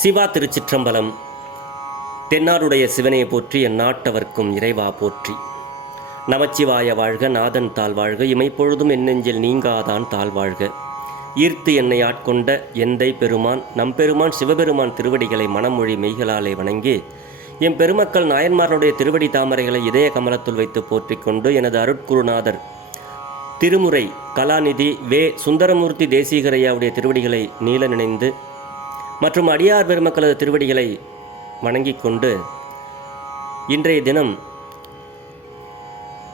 சிவா திருச்சிற்றம்பலம். தென்னாருடைய சிவனையை போற்றி என் நாட்டவர்க்கும் இறைவா போற்றி. நமச்சிவாய வாழ்க நாதன் தாழ் வாழ்க இமைப்பொழுதும் என்னெஞ்சில் நீங்காதான் தாழ் வாழ்க. ஈர்த்து என்னை ஆட்கொண்ட எந்தை பெருமான் நம்பெருமான் சிவபெருமான் திருவடிகளை மனமொழி மெய்களாலே வணங்கி எம் பெருமக்கள் நாயன்மார்களுடைய திருவடி தாமரைகளை இதய கமலத்துள் வைத்து போற்றிக்கொண்டு எனது அருட்குருநாதர் திருமுறை கலாநிதி வே. சுந்தரமூர்த்தி தேசிகரையாவுடைய திருவடிகளை நீல நினைந்து மற்றும் அடியார் பெருமக்களது திருவடிகளை வணங்கிக் கொண்டு இன்றைய தினம்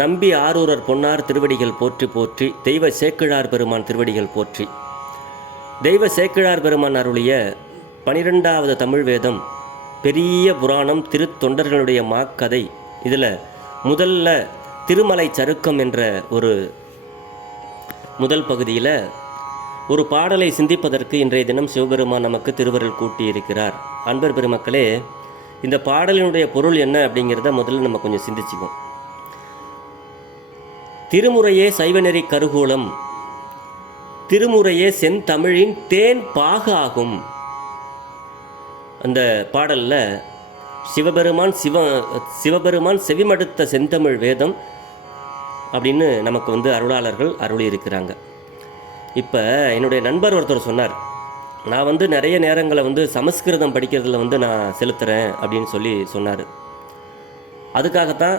நம்பி ஆரூரர் பொன்னார் திருவடிகள் போற்றி போற்றி தெய்வ சேக்கிழார் பெருமான் திருவடிகள் போற்றி. தெய்வ சேக்கிழார் பெருமான் அருளிய பனிரெண்டாவது தமிழ் வேதம் பெரிய புராணம் திருத்தொண்டர்களுடைய மாக்கதை. இதில் முதல்ல திருமலை சருக்கம் என்ற ஒரு முதல் பகுதியில் ஒரு பாடலை சிந்திப்பதற்கு இன்றைய தினம் சிவபெருமான் நமக்கு திருவருள் கூட்டியிருக்கிறார். அன்பர் பெருமக்களே இந்த பாடலினுடைய பொருள் என்ன அப்படிங்கிறத முதல்ல நம்ம கொஞ்சம் சிந்திச்சுக்குவோம். திருமுறையே சைவநெறி கருகூலம் திருமுறையே செந்தமிழின் தேன் பாகாகும் அந்த பாடலில் சிவபெருமான் சிவ சிவபெருமான் செவிமடுத்த செந்தமிழ் வேதம் அப்படின்னு நமக்கு வந்து அருளாளர்கள் அருளி இருக்கிறாங்க இப்போ என்னுடைய நண்பர் ஒருத்தர் சொன்னார் நான் வந்து நிறைய நேரங்களை வந்து சமஸ்கிருதம் படிக்கிறதுல வந்து நான் செலுத்துகிறேன் அப்படின்னு சொல்லி சொன்னார். அதுக்காகத்தான்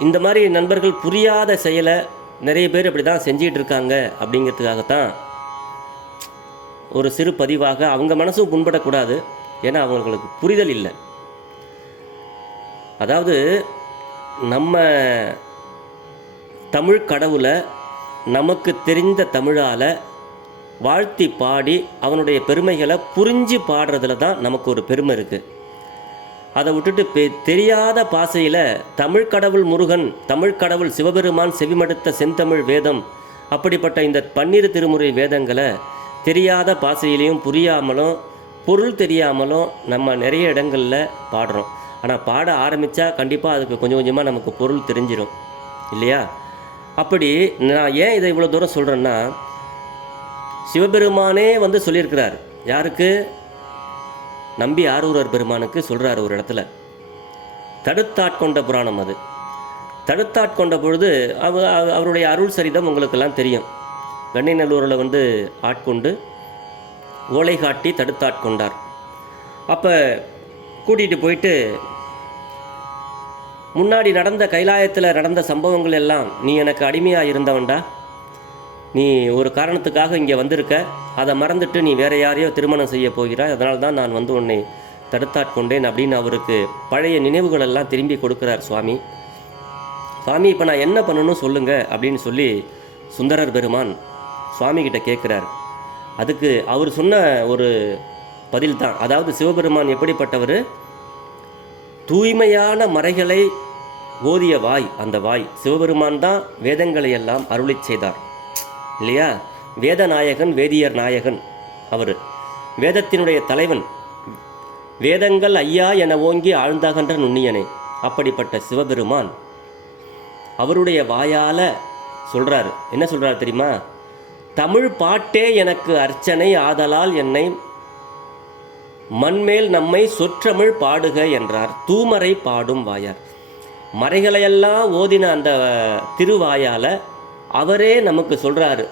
இந்த மாதிரி நண்பர்கள் புரியாத செயலை நிறைய பேர் இப்படி தான் செஞ்சிகிட்டு இருக்காங்க அப்படிங்கிறதுக்காகத்தான் ஒரு சிறு பதிவாக அவங்க மனசும் புண்படக்கூடாது. ஏன்னா அவங்களுக்கு புரிதல் இல்லை. அதாவது நம்ம தமிழ் கடவுளை நமக்கு தெரிந்த தமிழால் வாழ்த்தி பாடி அவனுடைய பெருமைகளை புரிஞ்சு பாடுறதுல தான் நமக்கு ஒரு பெருமை இருக்குது அதை விட்டுட்டு பெ தெரியாத பாசையில் தமிழ் கடவுள் முருகன் தமிழ் கடவுள் சிவபெருமான் செவிமடுத்த செந்தமிழ் வேதம் அப்படிப்பட்ட இந்த பன்னிரு திருமுறை வேதங்களை தெரியாத பாசையிலையும் புரியாமலும் பொருள் தெரியாமலும் நம்ம நிறைய இடங்களில் பாடுறோம். ஆனால் பாட ஆரம்பித்தா கண்டிப்பாக அதுக்கு கொஞ்சம் கொஞ்சமாக நமக்கு பொருள் தெரிஞ்சிடும் இல்லையா? அப்படி நான் ஏன் இதை இவ்வளோ தூரம் சொல்கிறேன்னா சிவபெருமானே வந்து சொல்லியிருக்கிறார். யாருக்கு? நம்பி ஆரூரர் பெருமானுக்கு சொல்கிறார் ஒரு இடத்துல. தடுத்தாட்கொண்ட புராணம் அது. தடுத்தாட்கொண்ட பொழுது அவ அவ- அவருடைய அருள் சரிதம் உங்களுக்கெல்லாம் தெரியும். வெண்ணைநல்லூரில் வந்து ஆட்கொண்டு ஓலை காட்டி தடுத்தாட்கொண்டார். அப்போ கூட்டிகிட்டு போயிட்டு முன்னாடி நடந்த கைலாயத்தில் நடந்த சம்பவங்கள் எல்லாம் நீ எனக்கு அடிமையாக இருந்தவன்டா. நீ ஒரு காரணத்துக்காக இங்கே வந்திருக்க. அதை மறந்துட்டு நீ வேற யாரையோ திருமணம் செய்ய போகிறாய். அதனால தான் நான் வந்து உன்னை தடுத்தாட்கொண்டேன் அப்படின்னு அவருக்கு பழைய நினைவுகள் எல்லாம் திரும்பி கொடுக்குறார் சுவாமி. சுவாமி இப்போ நான் என்ன பண்ணணும் சொல்லுங்க அப்படின்னு சொல்லி சுந்தரர் பெருமான் சுவாமி கிட்ட கேட்குறார். அதுக்கு அவர் சொன்ன ஒரு பதில் தான் அதாவது சிவபெருமான் எப்படிப்பட்டவர்? தூய்மையான மறைகளை ஓதிய வாய் அந்த வாய். சிவபெருமான் தான் வேதங்களை எல்லாம் அருளி செய்தார். இல்லையா? வேத நாயகன் வேதியர் நாயகன் அவர். வேதத்தினுடைய தலைவன். வேதங்கள் ஐயா என ஓங்கி ஆழ்ந்தகன்ற நுண்ணியனே. அப்படிப்பட்ட சிவபெருமான் அவருடைய வாயால சொல்றாரு. என்ன சொல்றாரு தெரியுமா? தமிழ் பாட்டே எனக்கு அர்ச்சனை ஆதலால் என்னை மண்மேல் நம்மை சொற்றமிழ் பாடுக என்றார். தூமரை பாடும் வாயார். மறைகளையெல்லாம் ஓதின அந்த திருவாயால் அவரே நமக்கு சொல்கிறாரு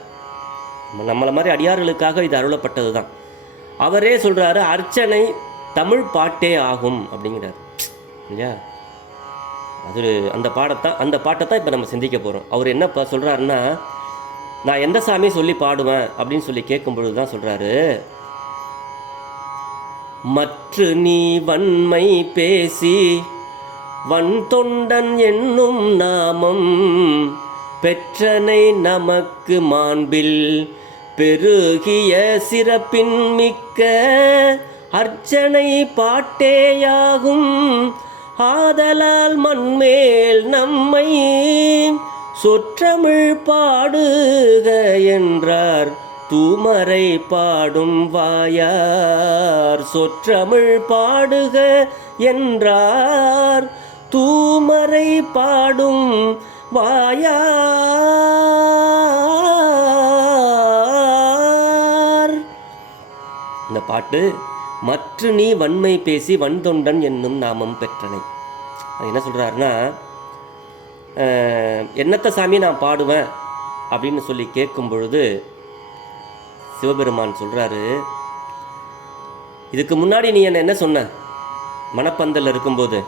நம்மளை மாதிரி அடியார்களுக்காக இது அருளப்பட்டது தான் அவரே சொல்கிறாரு அர்ச்சனை தமிழ் பாட்டே ஆகும் அப்படிங்கிறார். இல்லையா? அது அந்த பாடத்தான் அந்த பாட்டை தான் இப்போ நம்ம சிந்திக்க போகிறோம் அவர் என்ன இப்போ சொல்கிறாருன்னா நான் எந்த சாமியை சொல்லி பாடுவேன்? அப்படின்னு சொல்லி கேட்கும் பொழுது தான் சொல்கிறாரு மற்று நீ வன்மை பேசி வன் தொண்டன் என்னும் நாமம் பெற்றனை நமக்கு மாண்பில் பெருகிய சிறப்பின் மிக்க அர்ச்சனை பாட்டேயாகும். ஆதலால் மண்மேல் நம்மை சொற்றமிழ் பாடுக என்றார். தூமரை பாடும் வாயார் சொற்றமிழ் பாடுக என்றார். தூமரை பாடும் வாயார் இந்த பாட்டு மற்ற நீ வன்மை பேசி வன்தொண்டன் என்னும் நாமம் பெற்றனை. அது என்ன சொல்கிறாருன்னா என்னத்த சாமி நான் பாடுவேன்? அப்படின்னு சொல்லி கேட்கும் பொழுது சிவபெருமான் சொல்கிறாரு இதுக்கு முன்னாடி நீ என்ன என்ன சொன்ன? மணப்பந்தல் இருக்கும்போது.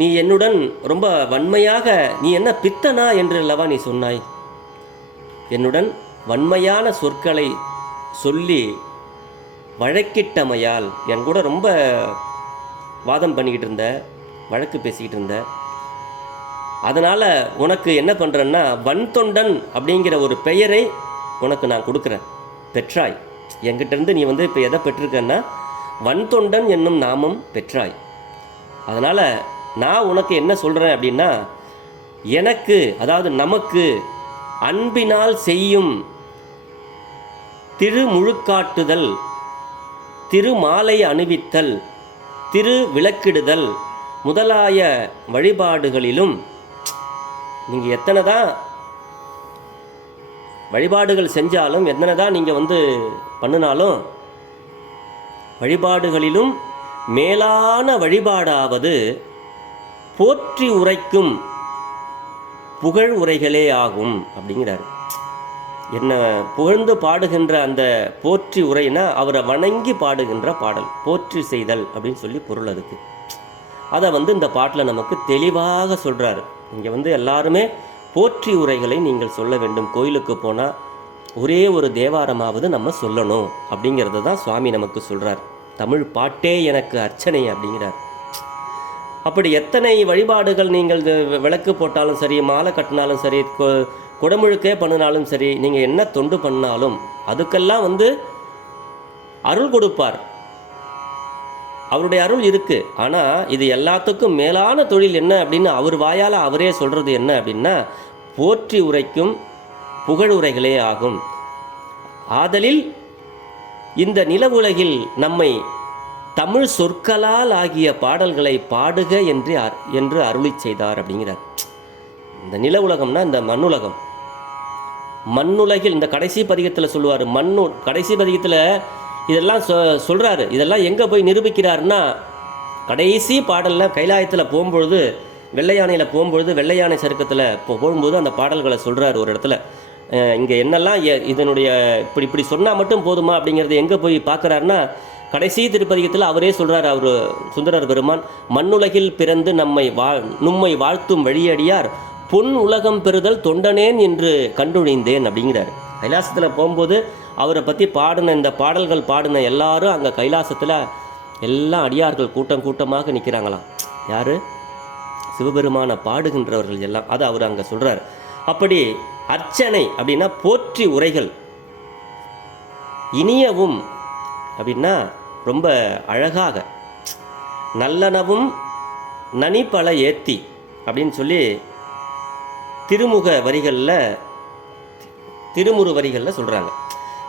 நீ என்னுடன் ரொம்ப வன்மையாக நீ என்ன பித்தனா என்று அல்லவா நீ சொன்னாய். என்னுடன் வன்மையான சொற்களை சொல்லி வழக்கிட்டமையால் என் கூட ரொம்ப வாதம் பண்ணிக்கிட்டு இருந்த வழக்கு பேசிக்கிட்டு இருந்த. அதனால் உனக்கு என்ன பண்ணுறேன்னா வன்தொண்டன் அப்படிங்கிற ஒரு பெயரை உனக்கு நான் கொடுக்குறேன். பெற்றாய். என்கிட்டேருந்து நீ வந்து இப்போ எதை பெற்றிருக்கன்னா வன்தொண்டன் என்னும் நாமம் பெற்றாய். அதனால் நான் உனக்கு என்ன சொல்கிறேன் அப்படின்னா எனக்கு அதாவது நமக்கு அன்பினால் செய்யும் திருமுழுக்காட்டுதல் திருமாலை அணிவித்தல் திரு விளக்கிடுதல் முதலாய வழிபாடுகளிலும் நீங்கள் எத்தனை தான் வழிபாடுகள் செஞ்சாலும் எத்தனை தான் நீங்கள் வந்து பண்ணினாலும் வழிபாடுகளிலும் மேலான வழிபாடாவது போற்றி உரைக்கும் புகழ் உரைகளே ஆகும் அப்படிங்கிறார். என்ன புகழ்ந்து பாடுகின்ற அந்த போற்றி உரைனா அவரை வணங்கி பாடுகின்ற பாடல் போற்றி செய்தல் அப்படின்னு சொல்லி பொருள் அதுக்கு. அதை வந்து இந்த பாட்டில் நமக்கு தெளிவாக சொல்கிறாரு இங்கே வந்து எல்லாருமே போற்றி உரைகளை நீங்கள் சொல்ல வேண்டும். கோயிலுக்கு போனால் ஒரே ஒரு தேவாரமாவது நம்ம சொல்லணும் அப்படிங்கிறத தான் சுவாமி நமக்கு சொல்கிறார் தமிழ் பாட்டே எனக்கு அர்ச்சனை அப்படிங்கிறார். அப்படி எத்தனை வழிபாடுகள் நீங்கள் விளக்கு போட்டாலும் சரி மாலை கட்டினாலும் சரி கொ- குடமுழுக்கே பண்ணினாலும் சரி நீங்கள் என்ன தொண்டு பண்ணாலும் அதுக்கெல்லாம் வந்து அருள் கொடுப்பார். அவருடைய அருள் இருக்குது ஆனால் இது எல்லாத்துக்கும் மேலான தொழில் என்ன அப்படின்னு அவர் வாயால் அவரே சொல்கிறது என்ன அப்படின்னா போற்றி உரைக்கும் புகழ் உரைகளே ஆகும். ஆதலில் இந்த நிலவுலகில் நம்மை தமிழ் சொற்களால் ஆகிய பாடல்களை பாடுக என்று அர்- என்று அருளி செய்தார் அப்படிங்கிறார். இந்த நில உலகம்னா இந்த மண்ணுலகம் மண்ணுலகில் இந்த கடைசி பதிகத்தில் சொல்லுவார் மண்ணு கடைசி பதிகத்தில் இதெல்லாம் சொ சொல்கிறாரு இதெல்லாம் எங்கே போய் நிரூபிக்கிறாருன்னா கடைசி பாடலில் கைலாயத்தில் போகும்பொழுது வெள்ளையானையில் போகும்பொழுது வெள்ளையானை சருக்கத்தில் இப்போ போகும்போது அந்த பாடல்களை சொல்கிறார் ஒரு இடத்துல. இங்கே என்னெல்லாம் எ- இதனுடைய இப்படி இப்படி சொன்னால் மட்டும் போதுமா அப்படிங்கிறது எங்கே போய் பார்க்குறாருன்னா கடைசி திருப்பதிகத்தில் அவரே சொல்கிறார் அவர் சுந்தரர் பெருமான் மண்ணுலகில் பிறந்து நம்மை வா நும்மை வாழ்த்தும் வழியடியார் பொன் உலகம் பெறுதல் தொண்டனேன் என்று கண்டுழிந்தேன் அப்படிங்கிறார். கைலாசத்தில் போகும்போது அவரை பற்றி பாடின இந்த பாடல்கள் பாடின எல்லாரும் அங்கே கைலாசத்தில் எல்லா அடியார்கள் கூட்டம் கூட்டமாக நிற்கிறாங்களாம் யார்? சிவபெருமான பாடுகின்றவர்கள் எல்லாம். அதை அவர் அங்கே சொல்கிறார் அப்படி அர்ச்சனை அப்படின்னா போற்றி உரைகள். இனியவும் அப்படின்னா ரொம்ப அழகாக நல்லனவும் நனிப்பல ஏத்தி அப்படின்னு சொல்லி திருமுக வரிகளில் திருமுரு வரிகளில் சொல்கிறாங்க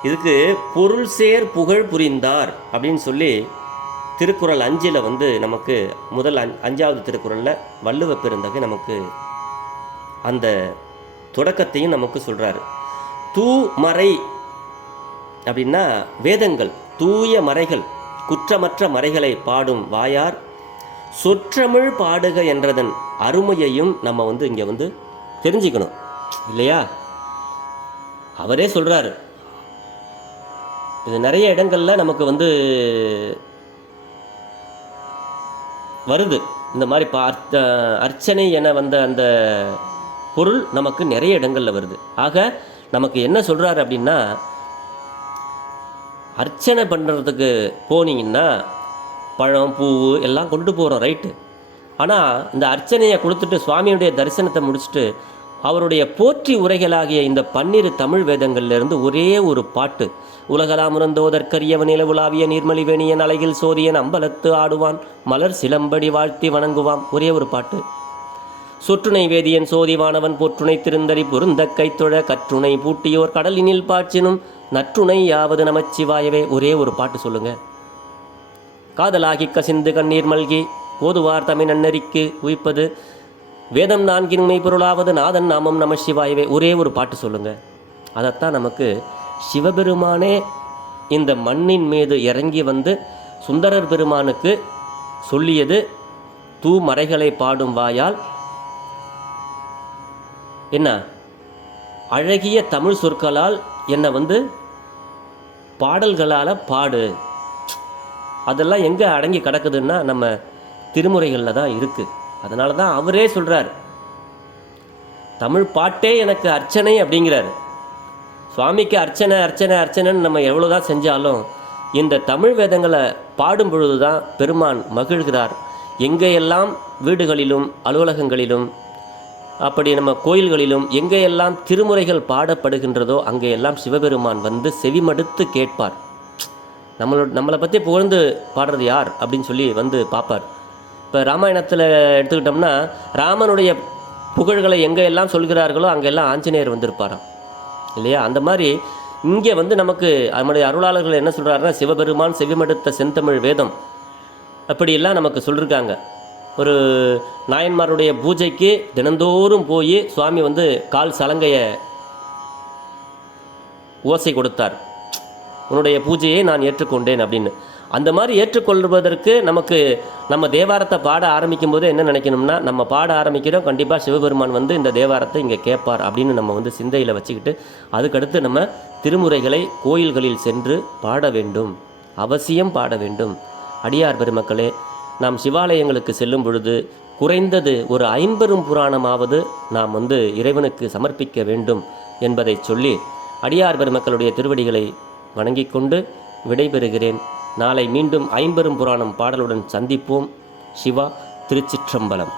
இதுக்கு பொருள் சேர் புகழ் புரிந்தார் அப்படின்னு சொல்லி திருக்குறள் அஞ்சில் வந்து நமக்கு முதல் அஞ் அஞ்சாவது திருக்குறளில் வள்ளுவ பெருந்தகை நமக்கு அந்த தொடக்கத்தையும் நமக்கு சொல்கிறாரு தூமறை அப்படின்னா வேதங்கள். தூய மறைகள் குற்றமற்ற மறைகளை பாடும் வாயார் சொற்றமிழ் பாடுக என்றதன் அருமையையும் நம்ம வந்து இங்கே வந்து தெரிஞ்சுக்கணும். இல்லையா? அவரே சொல்கிறாரு இது நிறைய இடங்கள்ல நமக்கு வந்து வருது. இந்த மாதிரி பா அர்த்த அர்ச்சனை என வந்த அந்த பொருள் நமக்கு நிறைய இடங்களில் வருது. ஆக நமக்கு என்ன சொல்கிறாரு அப்படின்னா அர்ச்சனை பண்ணுறதுக்கு போனீங்கன்னா பழம் பூ எல்லாம் கொண்டு போகிறோம் ரைட்டு ஆனால் இந்த அர்ச்சனையை கொடுத்துட்டு சுவாமியுடைய தரிசனத்தை முடிச்சுட்டு அவருடைய போற்றி உரைகளாகிய இந்த பன்னிரு தமிழ் வேதங்கள்லேருந்து ஒரே ஒரு பாட்டு. உலகலாமுறந்தோதற்கரியவன் நிலவுலாவிய நீர்மலிவேணியன் அழகில் சோதியன் அம்பலத்து ஆடுவான் மலர் சிலம்படி வாழ்த்தி வணங்குவான் ஒரே ஒரு பாட்டு. சொற்றுணை வேதியன் சோதிவானவன் பொற்றுணை திருந்தறி பொருந்த கைத்தொழ கற்றுணை பூட்டியோர் கடலினில் பாய்ச்சினும் நற்றுணை யாவது நமச்சிவாயவே. ஒரே ஒரு பாட்டு சொல்லுங்க. காதலாகி கசிந்து கண்ணீர் மல்கி ஓதுவார் தமிழ் நன்னறிக்கு உயிப்பது வேதம் நான்கின் உண்மை பொருளாவது நாதன் நாமம் நம சிவாயவே ஒரே ஒரு பாட்டு சொல்லுங்க. அதைத்தான் நமக்கு சிவபெருமானே இந்த மண்ணின் மீது இறங்கி வந்து சுந்தரர் பெருமானுக்கு சொல்லியது தூ மறைகளை பாடும் வாயால் என்ன? அழகிய தமிழ் சொற்களால் என்னை வந்து? பாடல்களால் பாடு. அதெல்லாம் எங்கே அடங்கி கிடக்குதுன்னா நம்ம திருமுறைகளில் தான் இருக்குது அதனால தான் அவரே சொல்கிறார் தமிழ் பாட்டே எனக்கு அர்ச்சனை அப்படிங்கிறார். சுவாமிக்கு அர்ச்சனை அர்ச்சனை அர்ச்சனைன்னு நம்ம எவ்வளோ தான் செஞ்சாலும் இந்த தமிழ் வேதங்களை பாடும் பொழுது தான் பெருமான் மகிழ்கிறார். எங்கேயெல்லாம் வீடுகளிலும் அலுவலகங்களிலும் அப்படி நம்ம கோயில்களிலும் எங்கேயெல்லாம் திருமுறைகள் பாடப்படுகின்றதோ அங்கேயெல்லாம் சிவபெருமான் வந்து செவிமடுத்து கேட்பார். நம்மளோட நம்மளை பற்றி புகழ்ந்து பாடுறது யார் அப்படின்னு சொல்லி வந்து பார்ப்பார். இப்போ ராமாயணத்தில் எடுத்துக்கிட்டோம்னா ராமனுடைய புகழ்களை எங்கெல்லாம் சொல்கிறார்களோ அங்கெல்லாம் ஆஞ்சநேயர் வந்திருப்பாராம். இல்லையா? அந்த மாதிரி இங்கே வந்து நமக்கு நம்முடைய அருளாளர்கள் என்ன சொல்கிறாருன்னா சிவபெருமான் செவிமடுத்த செந்தமிழ் வேதம். அப்படியெல்லாம் நமக்கு சொல்லியிருக்காங்க ஒரு நாயன்மாருடைய பூஜைக்கு தினந்தோறும் போய் சுவாமி வந்து கால் சலங்கையை ஓசை கொடுத்தார். உன்னுடைய பூஜையை நான் ஏற்றுக்கொண்டேன் அப்படின்னு. அந்த மாதிரி ஏற்றுக்கொள்வதற்கு நமக்கு நம்ம தேவாரத்தை பாட ஆரம்பிக்கும் போது என்ன நினைக்கணும்னா நம்ம பாட ஆரம்பிக்கிறோம் கண்டிப்பாக சிவபெருமான் வந்து இந்த தேவாரத்தை இங்கே கேட்பார் அப்படின்னு நம்ம வந்து சிந்தையில் வச்சுக்கிட்டு அதுக்கடுத்து நம்ம திருமுறைகளை கோயில்களில் சென்று பாட வேண்டும். அவசியம் பாட வேண்டும். அடியார் பெருமக்களே நாம் சிவாலயங்களுக்கு செல்லும் பொழுது குறைந்தது ஒரு ஐம்பெரும் புராணமாவது நாம் வந்து இறைவனுக்கு சமர்ப்பிக்க வேண்டும் என்பதை சொல்லி அடியார் பெருமக்களுடைய திருவடிகளை வணங்கிக் கொண்டு விடைபெறுகிறேன். நாளை மீண்டும் ஐம்பெரும் புராணம் பாடலுடன் சந்திப்போம். சிவா திருச்சிற்றம்பலம்.